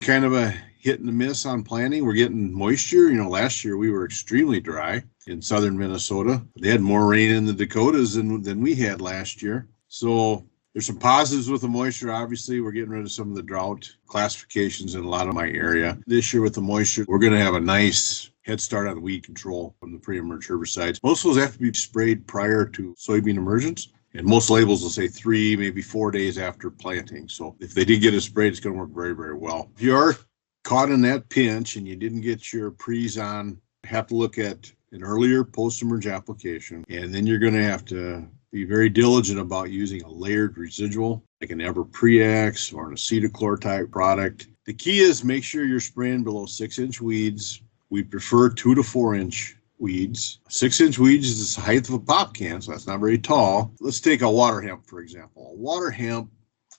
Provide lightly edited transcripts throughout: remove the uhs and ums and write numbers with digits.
Kind of a hit and a miss on planting. We're getting moisture. Last year we were extremely dry in southern Minnesota. They had more rain in the Dakotas than we had last year. So there's some positives with the moisture. Obviously, we're getting rid of some of the drought classifications in a lot of my area. This year with the moisture, we're going to have a nice head start on weed control from the pre-emerge herbicides. Most of those have to be sprayed prior to soybean emergence. And most labels will say 3, maybe 4 days after planting. So if they did get it sprayed, it's going to work very, very well. If you are caught in that pinch and you didn't get your pre's on, have to look at an earlier post-emerge application. And then you're going to have to be very diligent about using a layered residual, like an Ever-Preax or an acetochlor type product. The key is make sure you're spraying below 6-inch weeds. We prefer 2 to 4-inch weeds. 6-inch weeds is the height of a pop can, so that's not very tall. Let's take a water hemp, for example. A water hemp,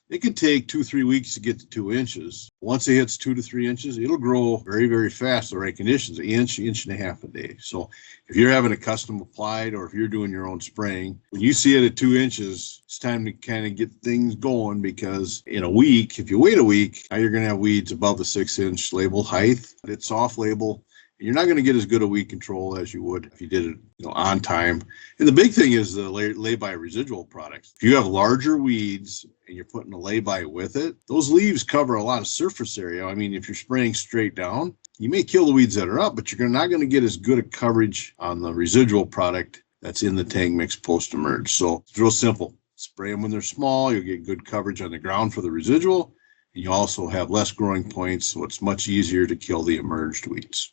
it could take 2-3 weeks to get to 2 inches. Once it hits 2 to 3 inches, it'll grow very, very fast, the right conditions, an inch and a half a day. So if you're having a custom applied or if you're doing your own spraying, when you see it at 2 inches, it's time to kind of get things going, because in a week, if you wait a week, now you're going to have weeds above the 6-inch label height. It's off label. You're not going to get as good a weed control as you would if you did it, on time. And the big thing is the lay-by residual products. If you have larger weeds and you're putting a lay-by with it, those leaves cover a lot of surface area. I mean, if you're spraying straight down, you may kill the weeds that are up, but you're not going to get as good a coverage on the residual product that's in the Tang Mix post-emerge. So it's real simple. Spray them when they're small. You'll get good coverage on the ground for the residual. And you also have less growing points, so it's much easier to kill the emerged weeds.